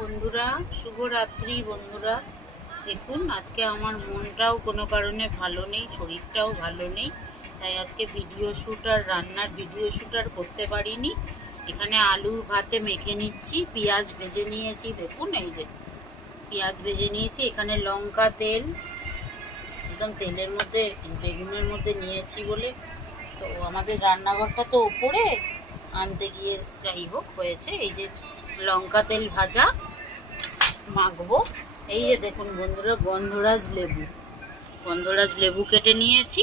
বন্ধুরা, শুভরাত্রি। বন্ধুরা দেখুন, আজকে আমার মনটাও কোনো কারণে ভালো নেই, শরীরটাও ভালো নেই, তাই আজকে ভিডিও শ্যুট আর রান্নার ভিডিও শ্যুট আর করতে পারিনি। এখানে আলুর ভাতে মেখে নিচ্ছি, পেঁয়াজ ভেজে নিয়েছি। দেখুন, এই যে পেঁয়াজ ভেজে নিয়েছি, এখানে লঙ্কা, তেল, একদম তেলের মধ্যে বেগুনের মধ্যে নিয়েছি বলে তো আমাদের রান্নাঘরটা তো ওপরে, আনতে গিয়ে যাই হোক হয়েছে। এই যে লঙ্কা তেল ভাজা মাখবো। এই যে দেখুন বন্ধুরা, গন্ধরাজ লেবু কেটে নিয়েছি।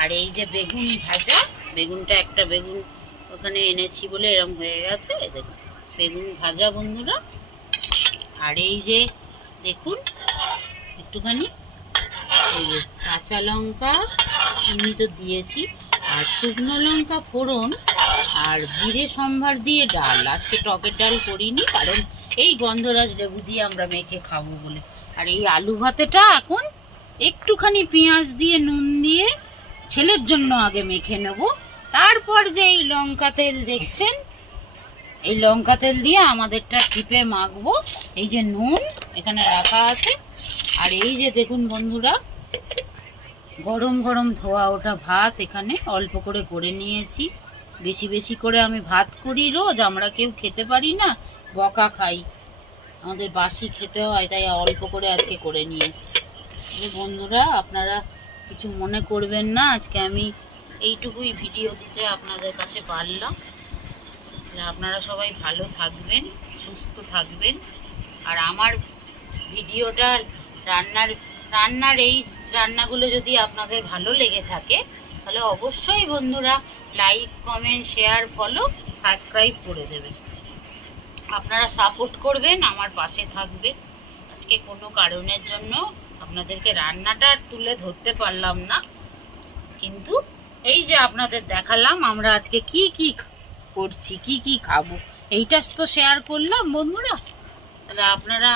আর এই যে বেগুন ভাজা, বেগুনটা একটা বেগুন ওখানে এনেছি বলে এরম হয়ে গেছে। এই দেখুন বেগুন ভাজা বন্ধুরা। আর এই যে দেখুন একটুখানি এই যে কাঁচা লঙ্কা এমনি তো দিয়েছি, আর শুকনো লঙ্কা ফোড়ন, আর জিরে সম্ভার দিয়ে ডাল। আজকে টকের ডাল করিনি, কারণ এই গন্ধরাজ লেবু দিয়ে আমরা মেখে খাবো বলে। আর এই আলু ভাতেটা এখন একটুখানি পেঁয়াজ দিয়ে নুন দিয়ে ছেলের জন্য আগে মেখে নেব, তারপর যে এই লঙ্কা তেল দেখছেন, এই লঙ্কা তেল দিয়ে আমাদেরটা টিপে মাখবো। এই যে নুন এখানে রাখা আছে। আর এই যে দেখুন বন্ধুরা, গরম গরম ধোয়া ওটা ভাত এখানে অল্প করে করে নিয়েছি। বেশি বেশি করে আমি ভাত করি রোজ, আমরা কেউ খেতে পারি না, বকা খাই, আমাদের বাসি খেতে হয়, তাই অল্প করে আজকে করে নিয়েছি। বন্ধুরা আপনারা কিছু মনে করবেন না, আজকে আমি এইটুকুই ভিডিও দিতে আপনাদের কাছে পারলাম। আপনারা সবাই ভালো থাকবেন, সুস্থ থাকবেন। আর আমার ভিডিওটা রান্নার এই রান্নাগুলো যদি আপনাদের ভালো লেগে থাকে, তাহলে অবশ্যই বন্ধুরা like, comment, share, follow, subscribe করে দেবেন। আপনারা সাপোর্ট করবেন, আমার পাশে থাকবেন। আজকে কোনো কারণের জন্য আপনাদেরকে রান্নাটা তুলে ধরতে পারলাম না, কিন্তু এই যে আপনাদের দেখালাম আমরা আজকে কি কি করছি, কি কি খাবো, এইটা তো শেয়ার করলাম বন্ধুরা। তাহলে আপনারা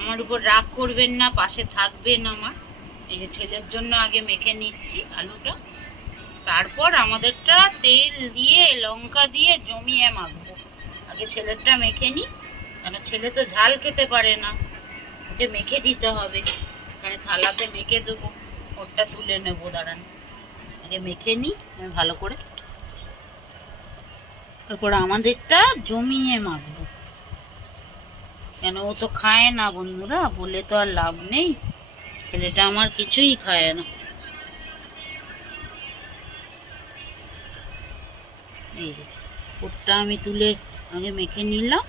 আমার উপর রাগ করবেন না, পাশে থাকবেন আমার। এই যে ছেলের জন্য আগে মেখে নিচ্ছি আলুটা, তারপর আমাদেরটা তেল দিয়ে লঙ্কা দিয়ে জমিয়ে মাখবো। আগে ছেলেরটা মেখে নিই, কেন ছেলে তো ঝাল খেতে পারে না, ওকে মেখে দিতে হবে। এখানে থালাতে মেখে দেবো, ওরটা তুলে নেবো, দাঁড়ান আগে মেখে নিই আমি ভালো করে, তারপর আমাদেরটা জমিয়ে মাখবো। কেন ও তো খায় না বন্ধুরা, বলে তো আর লাভ নেই, ছেলেটা আমার কিছুই খায় না। এই যে ওরটা আমি তুলে আগে মেখে নিলাম,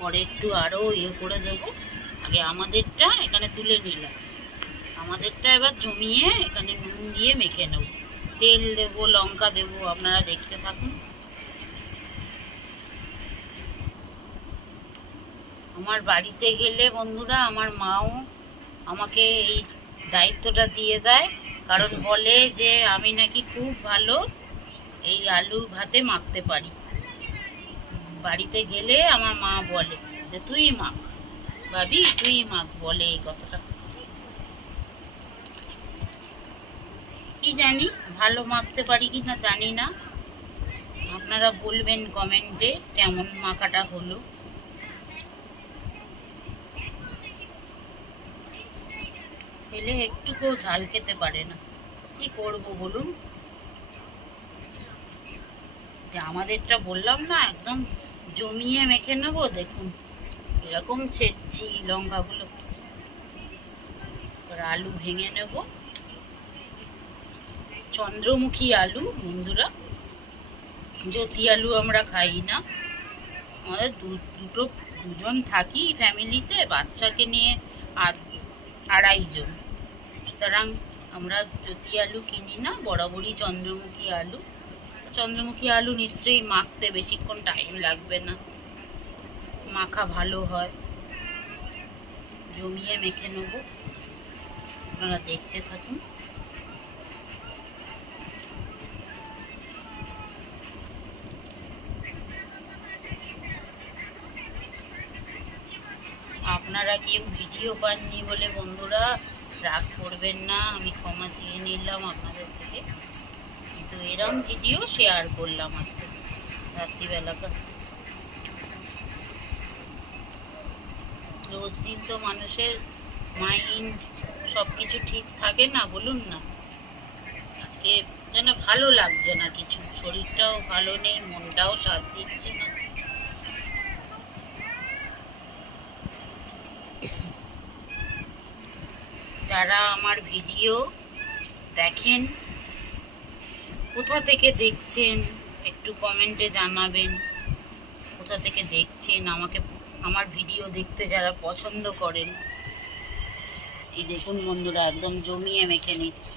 পরে একটু আরও করে দেবো। আগে আমাদেরটা এখানে তুলে নিলাম, আমাদেরটা এবার জমিয়ে এখানে নুন দিয়ে মেখে নেব, তেল দেবো, লঙ্কা দেবো, আপনারা দেখতে থাকুন। আমার বাড়িতে গেলে বন্ধুরা আমার মাও আমাকে এই দায়িত্বটা দিয়ে দেয়, কারণ বলে যে আমি নাকি খুব ভালো এই আলু ভাতে মাখতে পারি। বাড়িতে গেলে আমার মা বলে যে তুই মাখ ভাবি, তুই মাখ, বলে এই কথাটা। কি জানি ভালো মাখতে পারি কি না জানি না, আপনারা বলবেন কমেন্টে কেমন মাখাটা হলো। ছেলে একটুকুও ঝাল খেতে পারে না, কি করব বলুন। যে আমাদেরটা বললাম না একদম জমিয়ে মেখে নেবো। দেখুন এরকম ছেড়ছি লঙ্কাগুলো, আলু ভেঙে নেব। চন্দ্রমুখী আলু বন্ধুরা, জ্যোতি আলু আমরা খাই না, আমাদের দুজন থাকি ফ্যামিলিতে, বাচ্চাকে নিয়ে আর 2.5 জন, সুতরাং আমরা জ্যোতি আলু কিনি না, বরাবরই চন্দ্রমুখী আলু। চন্দ্রমুখী আলু নিশ্চয়ই মাখতে বেশিক্ষণ টাইম লাগবে না, মাখা ভালো হয়। জমিয়ে মেখে নেব, আপনারা দেখতে থাকুন। আপনারা কেউ ভিডিও পাননি বলে বন্ধুরা রাগ করবেন না, আমি ক্ষমা চেয়ে নিলাম আপনাদের থেকে, কিন্তু এরম ভিডিও শেয়ার করলাম আজকে রাত্রিবেলাকার। রোজ দিন তো মানুষের মাইন্ড সব কিছু ঠিক থাকে না, বলুন না। আজকে যেন ভালো লাগছে না কিছু, শরীরটাও ভালো নেই, মনটাও সাথ দিচ্ছে না। যারা আমার ভিডিও দেখেন, কোথা থেকে দেখছেন একটু কমেন্টে জানাবেন। কোথা থেকে দেখছেন, আমাকে আমার ভিডিও দেখতে যারা পছন্দ করেন। এই দেখুন বন্ধুরা, একদম জমিয়ে মেখে নিচ্ছি।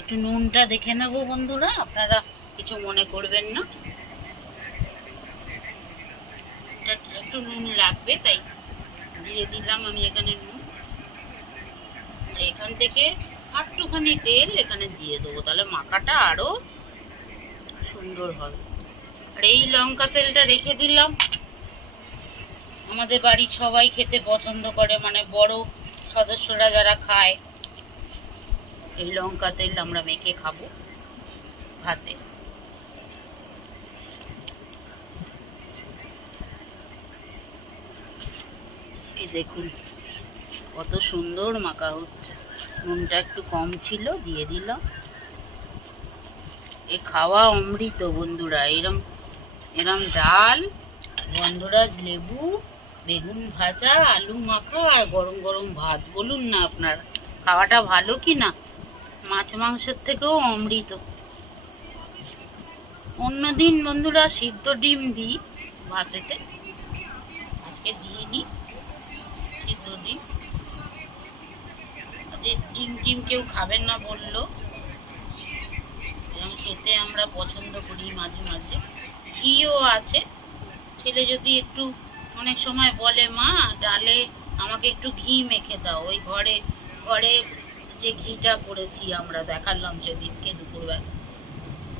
একটু নুনটা দেখে নেব বন্ধুরা, আপনারা কিছু মনে করবেন না। একটু নুন লাগবে তাই দিয়ে দিলাম আমি এখানে নুন। এখান থেকে একটুখানি তেল এখানে দিয়ে দেবো, তাহলে মাখাটা আরো সুন্দর হবে। আর এই লঙ্কা তেলটা রেখে দিলাম, আমাদের বাড়ির সবাই খেতে পছন্দ করে, মানে বড় সদস্যরা যারা খায়, এই লঙ্কা তেল আমরা মেখে খাবো ভাতে। এই দেখুন কত সুন্দর মাখা হচ্ছে। নুনটা একটু কম ছিল, দিয়ে দিলাম। এ খাওয়া অমৃত বন্ধুরা। এরম এরম ডাল, গন্ধরাজ লেবু, বেগুন ভাজা, আলু মাখা আর গরম গরম ভাত, বলুন না আপনার খাওয়াটা ভালো কি না? মাছ মাংসের থেকেও অমৃত। অন্যদিন বন্ধুরা সিদ্ধ ডিম দিই ভাতেতে, আজকে দিইনি সিদ্ধ ডিম। ডিম টিম কেউ খাবেন না বললো, এরকম খেতে আমরা পছন্দ করি মাঝে মাঝে। ঘিও আছে, ছেলে যদি একটু অনেক সময় বলে মা ডালে আমাকে একটু ঘি মেখে দাও, ওই ঘরে ঘরে যে ঘিটা করেছি আমরা দেখালাম সেদিনকে দুপুরবেলা,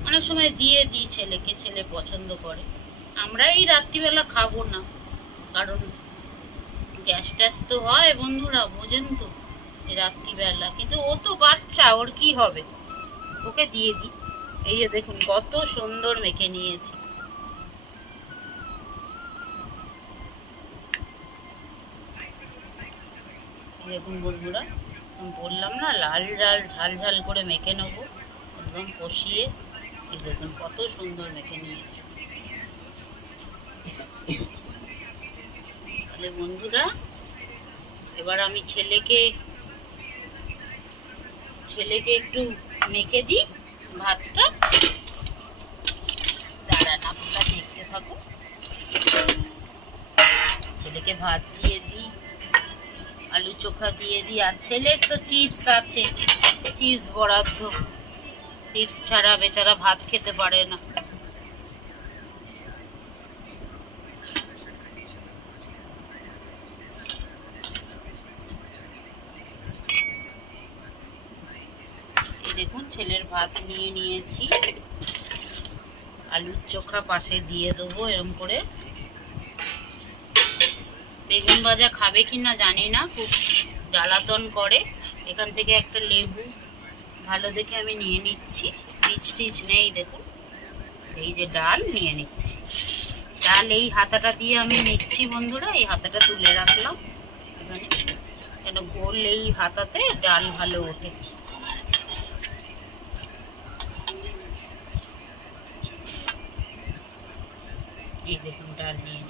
অনেক সময় দিয়ে দিই ছেলেকে, ছেলে পছন্দ করে। আমরা এই রাত্রিবেলা খাবো না, কারণ গ্যাস ট্যাস তো হয় বন্ধুরা, বোঝেন তো, রাত্রিবেলা। কিন্তু ও তো বাচ্চা, ওর কি হবে, ওকে দিয়ে দিই। এই যে দেখুন কত সুন্দর মেখে নিয়েছি। দেখুন বন্ধুরা, বললাম না লাল ঝাল ঝাল করে মেখে নেবো, একদম কষিয়ে। এই দেখুন কত সুন্দর মেখে নিয়েছি। তাহলে বন্ধুরা এবার আমি ছেলেকে একটু মেখে দিই ভাতটা। দাঁড়ান আপনারা দেখতে থাকুন। ছেলেকে ভাত দিয়ে দিই, আলু চোখা দিয়ে দিই। আর ছেলের তো চিপস আছে, চিপস বরাদ্দ, চিপস ছাড়া বেচারা ভাত খেতে পারে না। দেখুন ছেলের ভাত নিয়ে নিয়েছি, আলুর চোখা পাশে দিয়ে দেবো এরকম করে। বেগুন ভাজা খাবে কিনা জানি না, খুব জ্বালাতন করে। এখান থেকে একটা লেবু ভালো দেখে আমি নিয়ে নিচ্ছি, বীজ টিজ নেই। দেখুন এই যে ডাল নিয়ে নিচ্ছি, ডাল এই হাতাটা দিয়ে আমি নিচ্ছি বন্ধুরা। এই হাতাটা তুলে রাখলাম এখানে, কেন গোল এই হাতাতে ডাল ভালো ওঠে। এই দেখুন ডাল নিয়ে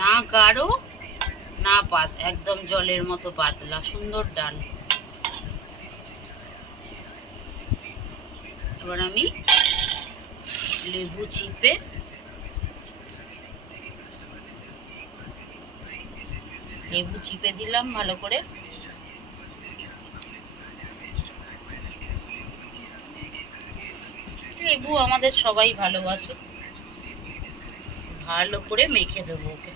না গাঢ় না পাত, একদম জলের মতো পাতলা সুন্দর ডাল। এবার আমি লেবু চিপে দিলাম ভালো করে। লেবু আমাদের সবাই ভালোবাসে। ভালো করে মেখে দেবো ওকে,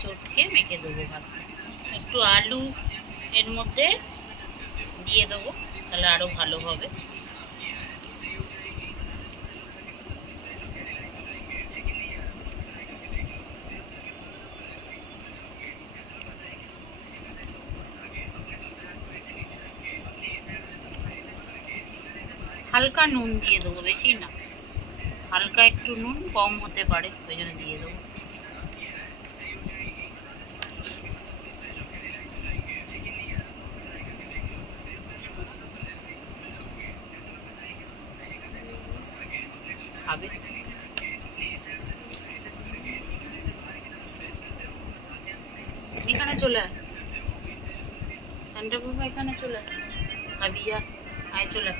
চটকে মেখে দেবো ভাত। একটু আলু এর মধ্যে দিয়ে দেবো, তাহলে আরো ভালো হবে। হালকা নুন দিয়ে দেবো, বেশি না, হালকা একটু নুন কম হতে পারে, ওই জন্য দিয়ে দেবো। খাবে এখানে চলে আয়, ঠান্ডা বাবা এখানে চলে আয়, খাবি আয় চলে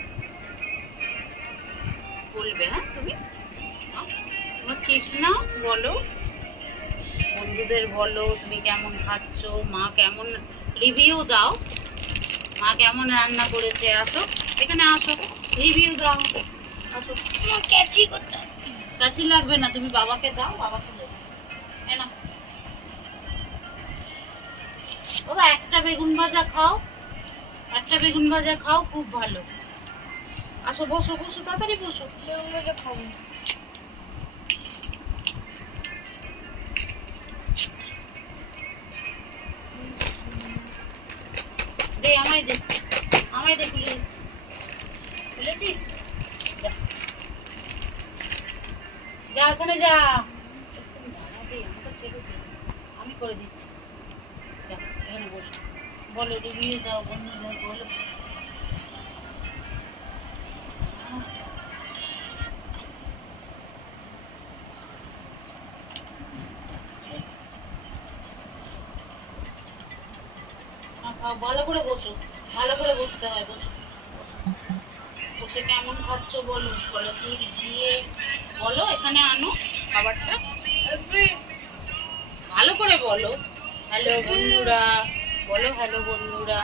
বলবে। হ্যাঁ তুমি তোমার চিপস নাও, বলো বন্ধুদের বলো তুমি কেমন খাচ্ছ, মা কেমন রিভিউ দাও, মা কেমন রান্না করেছে। আসো এখানে আসো, রিভিউ দাও। আসো, কাচি লাগবে না, তুমি বাবাকে দাও, বাবাকে দাও। না বাবা একটা বেগুন ভাজা খাও, একটা বেগুন ভাজা খাও, খুব ভালো। আসো বসো বসো, তাড়াতাড়ি বসো। বেগুন ভাজা খাবো। দে আমায় দে, আমায় দে, খুলেছিস? যা ওখানে যা, আমি করে দিচ্ছি। এখানে বসো, বলো রিভিউ দাও বন্ধুদের বলো। ভালো করে বসো, ভালো করে বসতে হয়, বসো বসে কেমন খাচ্ছ বলো, বলো চিপস দিয়ে বলো, এখানে আনো খাবারটা, ভালো করে বলো। হ্যালো বন্ধুরা বলো, হ্যালো বন্ধুরা,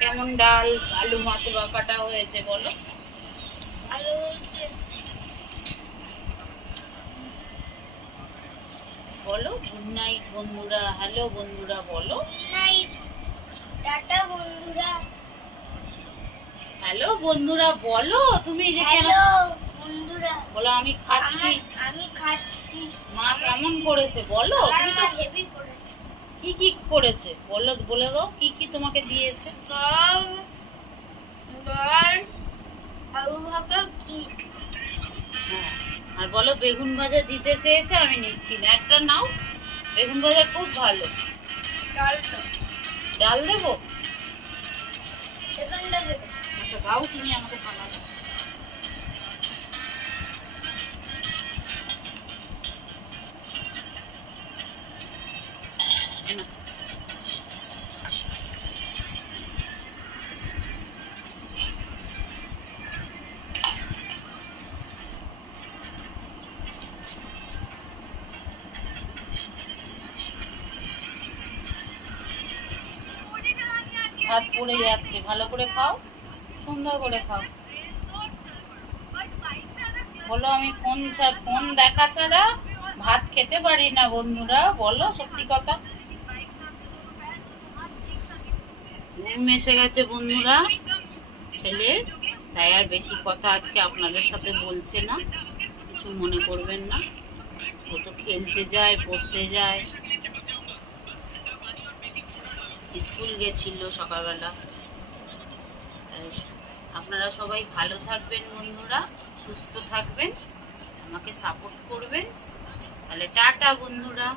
কেমন ডাল আলু মাখা কাটা হয়েছে বলো। বলো গুড নাইট বন্ধুরা, হ্যালো বন্ধুরা বলো, টাটা বন্ধুরা, হ্যালো বন্ধুরা বলো। তুমি যে কেন বন্ধুরা বলো, আমি খাচ্ছি, মা কেমন করেছে বলো। তুমি তো হেভি করেছে। কি কি করেছে বলো, বলে দাও কি কি তোমাকে দিয়েছে। আলু ভাজা কি, হ্যাঁ, আর বলো বেগুন ভাজা দিতে চেয়েছে, আমি নিচ্ছি না, একটা নাও, বেগুন ভাজা খুব ভালো। ডাল দেবো, আচ্ছা দাও তুমি আমাকে থালা দাও। না ভাত পড়ে যাচ্ছে, ভালো করে খাও, সুন্দর করে খাও। বলো আমি ফোন দেখা ছাড়া ভাত খেতে পারি না বন্ধুরা, বলো সত্যি কথা। ঘুম এসে গেছে বন্ধুরা ছেলের, তাই আর বেশি কথা আজকে আপনাদের সাথে বলছে না, কিছু মনে করবেন না। ও তো খেলতে যায়, পড়তে যায়, স্কুল গেছিল সকালবেলা। আপনারা সবাই ভালো থাকবেন বন্ধুরা, সুস্থ থাকবেন, আমাকে সাপোর্ট করবেন। তাহলে টাটা বন্ধুরা।